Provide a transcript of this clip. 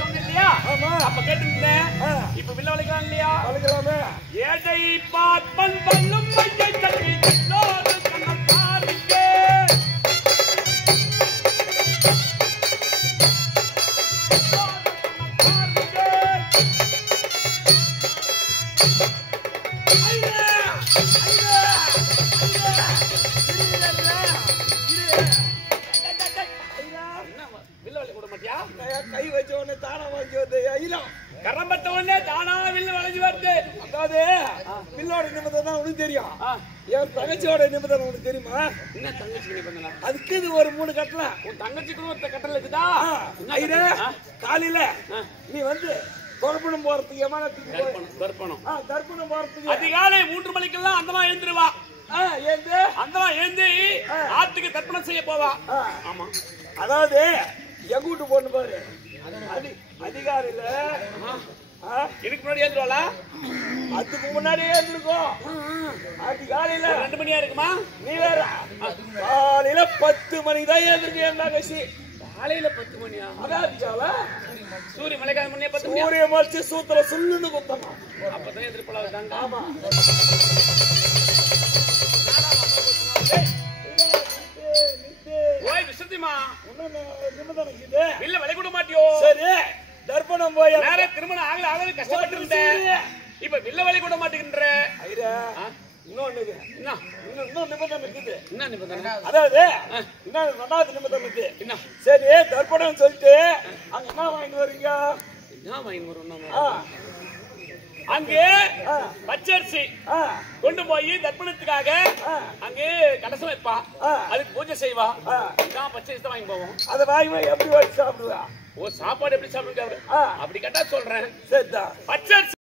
சொன்னேன் இல்லையா? அப்ப கேட்டுருந்தேன். இப்ப வில்ல வளைக்கலாம் இல்லையா? வளைக்கலாமே. ஏழை பார்ப்பன் வல்லும் மையை கட்டி எல்லோரு கண்ணம் பாருங்கே. கை வச்ச உடனே தானா வாங்கி வந்து கரம்பட்ட உடனே தானா வில்லு வளைஞ்சு வருது. அதாவது வில்லோட நிமிடம் தான் உனக்கு தெரியும். என் தங்கச்சியோட நிமிடம் உனக்கு தெரியுமா? என்ன தங்கச்சி நிமிடம்? அதுக்கு இது ஒரு 3 கட்டலாம். உன் தங்கச்சிக்கு ஒரு கட்டல இருக்குதா? காலையில நீ வந்து தர்ப்பணம் போறதுக்கு தர்ப்பணம் போறதுக்கு அதிகாலை 3 மணிக்கெல்லாம் அந்தமா எழுந்துருவா. அந்தமா எழுந்து ஆட்டுக்கு தர்ப்பணம் செய்ய போவா. ஆமா, அதாவது எங்கூட்டு போன்னு பாரு. அதிகாரில இதுக்கு முன்னாடி ஏந்துருவாளா? அதுக்கு முன்னாடி ஏந்துருக்கோம். அதிகாலையில 2 மணியா இருக்குமா? நீ வேற காலையில 10 மணிக்கு தான் ஏந்திருக்கு. என்ன கட்சி காலையில 10 மணியா? அதான் சூரிய மலைக்காத முன்னே 10 மணி சூரிய மலைச்சு சூத்துல சொல்லுன்னு குத்தமா. அப்பதான் எதிர்ப்பலாம். ஆமா, வில்ல விலை கூட மாட்டியோ? சரி, தர்ப்பணம் போய் நேர திருமணம் ஆகவே கஷ்டப்பட்டு இருந்தேன். இப்ப வில்ல விலை கூட மாட்டேங்கின்ற இன்னொன்னு நிபந்தனை இருக்குது. என்ன நிபந்தனை? அதாவது இன்னும் 2வது நிபந்தனை இருக்கு. என்ன? சரி, தர்ப்பணம் சொல்லிட்டு அங்க என்ன வாங்கிட்டு வரீங்க? என்ன வாங்கிட்டு வரோம்? அங்கே பச்சரிசி கொண்டு போய் தர்ப்பணத்துக்காக அங்கே கலசம் வைப்பா. அதுக்கு பூஜை செய்வா. பச்சரிசி தான் வாங்கி போவோம். அதை வாங்கி எப்படி சாப்பிடுவா? ஓ, சாப்பாடு எப்படி சாப்பிடுங்க அப்படி கேட்டா சொல்றேன். சரிதான், பச்சரிசி